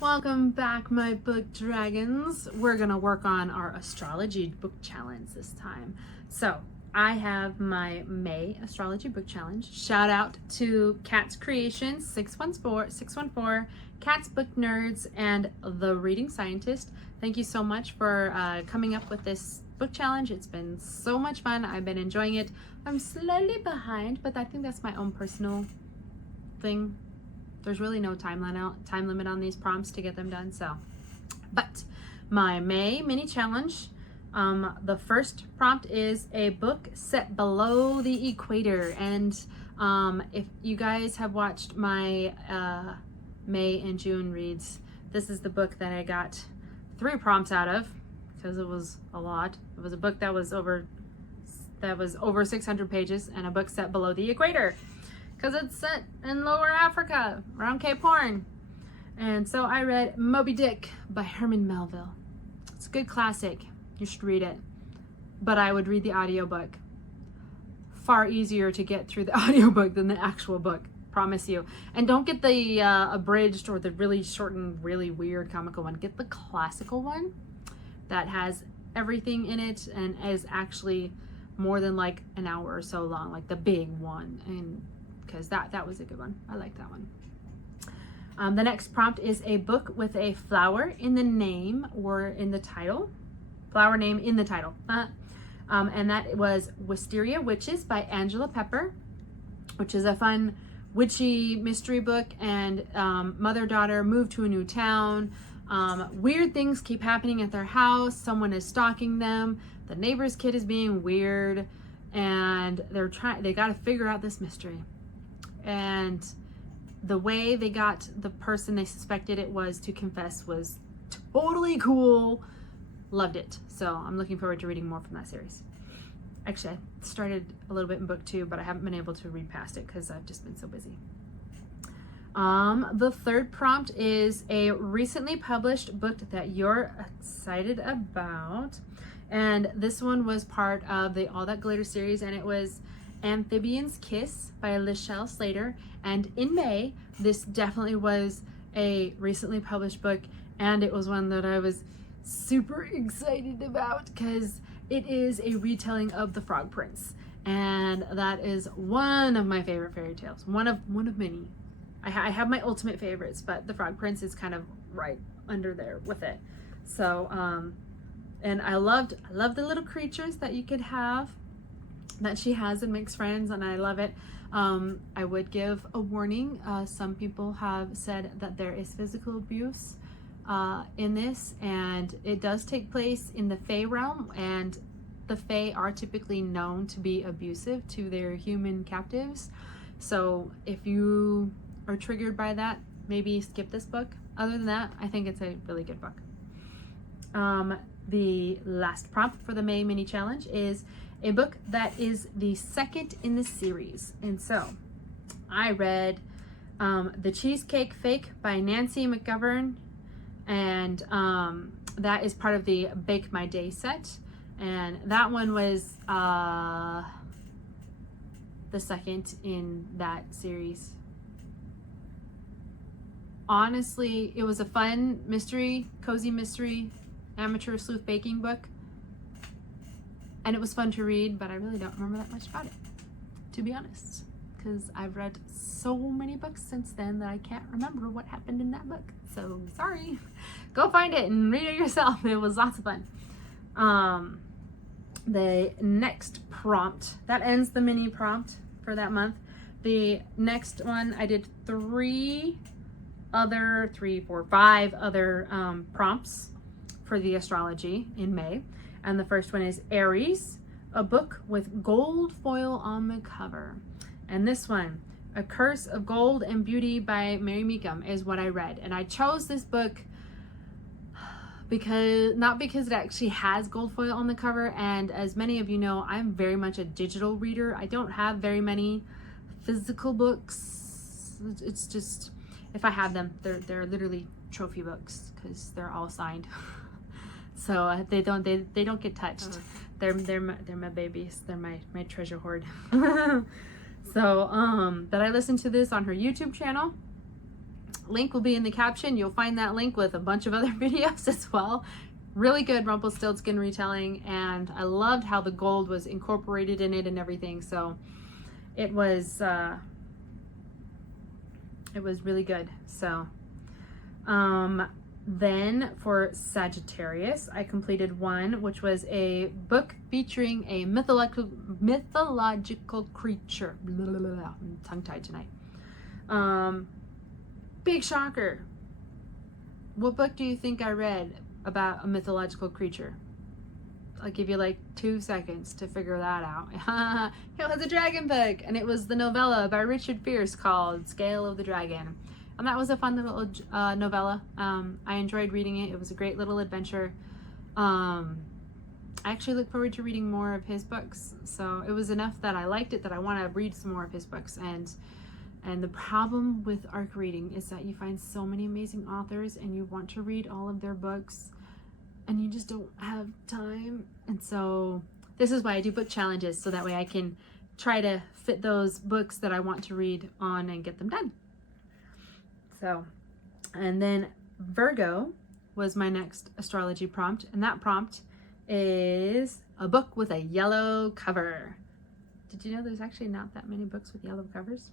Welcome back, my book dragons. We're gonna work on our astrology book challenge this time. So I have my May astrology book challenge. Shout out to Kat's Creations 614, Kat's Book Nerds, and The Reading Scientist. Thank you so much for coming up with this book challenge. It's been so much fun. I've been enjoying it. I'm slightly behind, but I think that's my own personal thing. There's really no time limit on these prompts to get them done. But my May mini challenge, the first prompt is a book set below the equator. And if you guys have watched my May and June reads, this is the book that I got 3 prompts out of because it was a lot. It was a book that was over 600 pages and a book set below the equator, because it's set in lower Africa, around Cape Horn. And so I read Moby Dick by Herman Melville. It's a good classic. You should read it. But I would read the audiobook. Far easier to get through the audiobook than the actual book, promise you. And don't get the abridged or the really shortened, really weird comical one. Get the classical one that has everything in it and is actually more than like an hour or so long, like the big one. And because that was a good one. I like that one. The next prompt is a book with a flower in the name or in the title. Flower name in the title. And that was Wisteria Witches by Angela Pepper, which is a fun witchy mystery book. And mother-daughter move to a new town. Weird things keep happening at their house. Someone is stalking them. The neighbor's kid is being weird. And they got to figure out this mystery. And the way they got the person they suspected it was to confess was totally cool. Loved it. So I'm looking forward to reading more from that series. Actually, I started a little bit in book 2, but I haven't been able to read past it because I've just been so busy. The third prompt is a recently published book that you're excited about. And this one was part of the All That Glitter series, and it was Amphibian's Kiss by Lichelle Slater. And in May, this definitely was a recently published book, and it was one that I was super excited about because it is a retelling of The Frog Prince, and that is one of my favorite fairy tales. One of many. I have my ultimate favorites, but The Frog Prince is kind of right under there with it. So and I love the little creatures that you could have that she has and makes friends, and I love it. I would give a warning. Some people have said that there is physical abuse in this, and it does take place in the Fae realm, and the Fae are typically known to be abusive to their human captives. So if you are triggered by that, maybe skip this book. Other than that, I think it's a really good book. The last prompt for the May mini challenge is a book that is the second in the series. And so I read The Cheesecake Fake by Nancy Mcgovern, and that is part of the Bake My Day set. And that one was the second in that series. Honestly, it was a fun mystery, cozy mystery, amateur sleuth baking book. And it was fun to read, but I really don't remember that much about it, to be honest, because I've read so many books since then that I can't remember what happened in that book. So sorry. Go find it and read it yourself. It was lots of fun. The next prompt, that ends the mini prompt for that month. The next one, I did 5 other prompts for the astrology in May. And the first one is Aries, a book with gold foil on the cover. And this one, A Curse of Gold and Beauty by Mary Mecham, is what I read. And I chose this book not because it actually has gold foil on the cover. And as many of you know, I'm very much a digital reader. I don't have very many physical books. It's just, if I have them, they're literally trophy books because they're all signed. So they don't get touched. They're my babies. They're my treasure hoard. So but I listened to this on her YouTube channel, Link will be in the caption. You'll find that link with a bunch of other videos as well. Really good Rumpelstiltskin retelling, and I loved how the gold was incorporated in it and everything. So it was really good. So then for Sagittarius, I completed one, which was a book featuring a mythological creature. Blah, blah, blah, blah. I'm tongue-tied tonight. Big shocker. What book do you think I read about a mythological creature? I'll give you like 2 seconds to figure that out. It was a dragon book, and it was the novella by Richard Fierce called Scale of the Dragon. And that was a fun little novella. I enjoyed reading it. It was a great little adventure. I actually look forward to reading more of his books. So it was enough that I liked it that I want to read some more of his books. And the problem with ARC reading is that you find so many amazing authors and you want to read all of their books and you just don't have time. And so this is why I do book challenges, so that way I can try to fit those books that I want to read on and get them done. So, and then Virgo was my next astrology prompt, and that prompt is a book with a yellow cover. Did you know there's actually not that many books with yellow covers?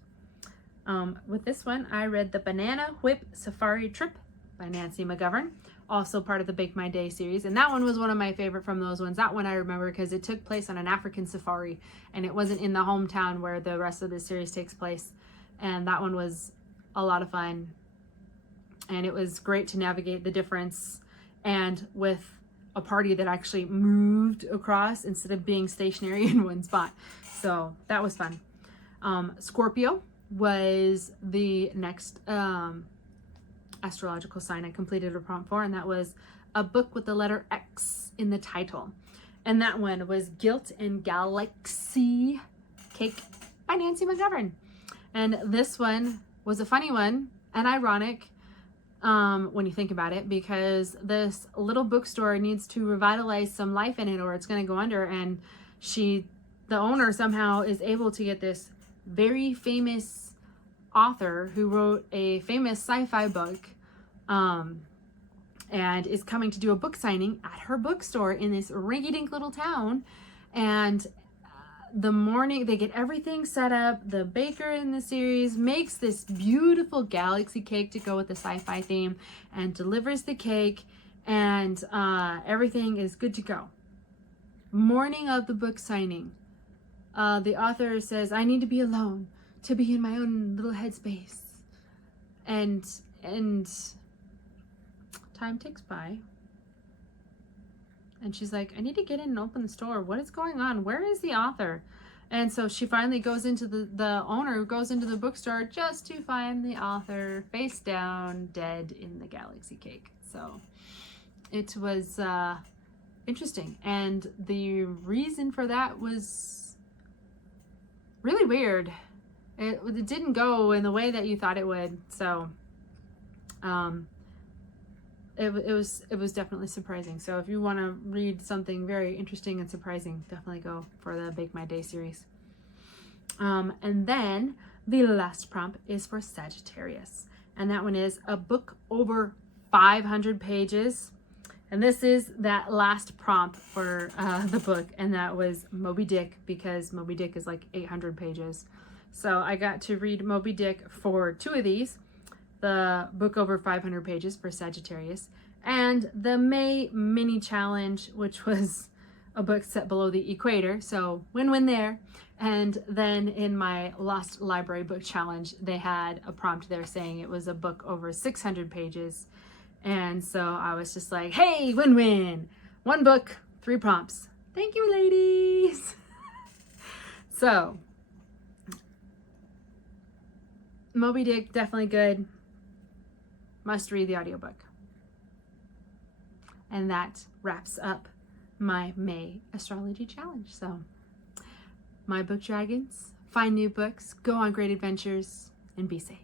With this one, I read The Banana Whip Safari Trip by Nancy Mcgovern, also part of the Bake My Day series. And that one was one of my favorite from those ones. That one I remember because it took place on an African safari, and it wasn't in the hometown where the rest of the series takes place. And that one was a lot of fun. And it was great to navigate the difference, and with a party that actually moved across instead of being stationary in one spot. So that was fun. Scorpio was the next astrological sign I completed a prompt for, and that was a book with the letter X in the title. And that one was Guilt and Galaxy Cake by Nancy Mcgovern. And this one was a funny one and ironic when you think about it, because this little bookstore needs to revitalize some life in it or it's going to go under, and the owner somehow is able to get this very famous author who wrote a famous sci-fi book and is coming to do a book signing at her bookstore in this rinky-dink little town. And the morning they get everything set up, the baker in the series makes this beautiful galaxy cake to go with the sci-fi theme and delivers the cake, and everything is good to go. Morning of the book signing, the author says, I need to be alone, to be in my own little headspace. And time ticks by. And she's like, I need to get in and open the store. What is going on? Where is the author? And so she finally goes into the owner goes into the bookstore just to find the author face down, dead in the galaxy cake. So it was interesting. And the reason for that was really weird. It didn't go in the way that you thought it would. So it was definitely surprising. So if you want to read something very interesting and surprising, definitely go for the Bake My Day series. And then the last prompt is for Sagittarius, and that one is a book over 500 pages. And this is that last prompt for the book, and that was Moby Dick, because Moby Dick is like 800 pages. So I got to read Moby Dick for 2 of these. The book over 500 pages for Sagittarius, and the May mini challenge, which was a book set below the equator, so win-win there. And then in my Lost Library book challenge, they had a prompt there saying it was a book over 600 pages. And so I was just like, hey, win-win, 1 book, 3 prompts. Thank you, ladies. So Moby Dick, definitely good. Must read the audiobook. And that wraps up my May astrology challenge. So my book dragons, find new books, go on great adventures, and be safe.